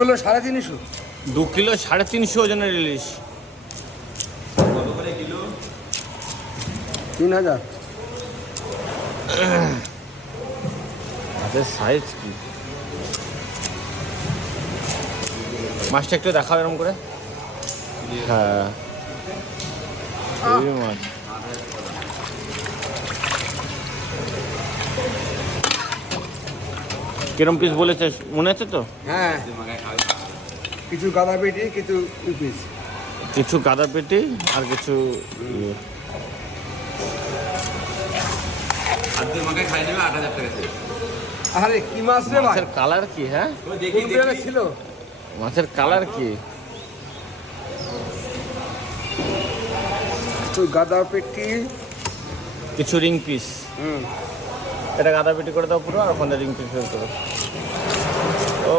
হলো 350। 2 কিলো 350 ওজনের ইলিশ। কত করে কিলো? 3000। মাছের সাইজ কি! মাছটা একটু দেখাও এরকম করে। হ্যাঁ, এই মাছ। কিরম পিস বলেছে মনে আছে তো? হ্যাঁ, কিছু গাদা পেটি, কিছু পিস। কিছু গাদা পেটি আর কিছু ইয়ে। আজকে মাকে খাই দেবে 8000 টাকা শেষ। আরে কি মাছ রে ভাই? মাছের কালার কি? হ্যাঁ, তো দেখি কোন গ্রামে ছিল? মাছের কালার কি? তো গাদা পেটি, কিছু রিং পিস। এটা গাদা পেটি করে দাও পুরো, আর ওখানে রিং পিস করে দাও। ও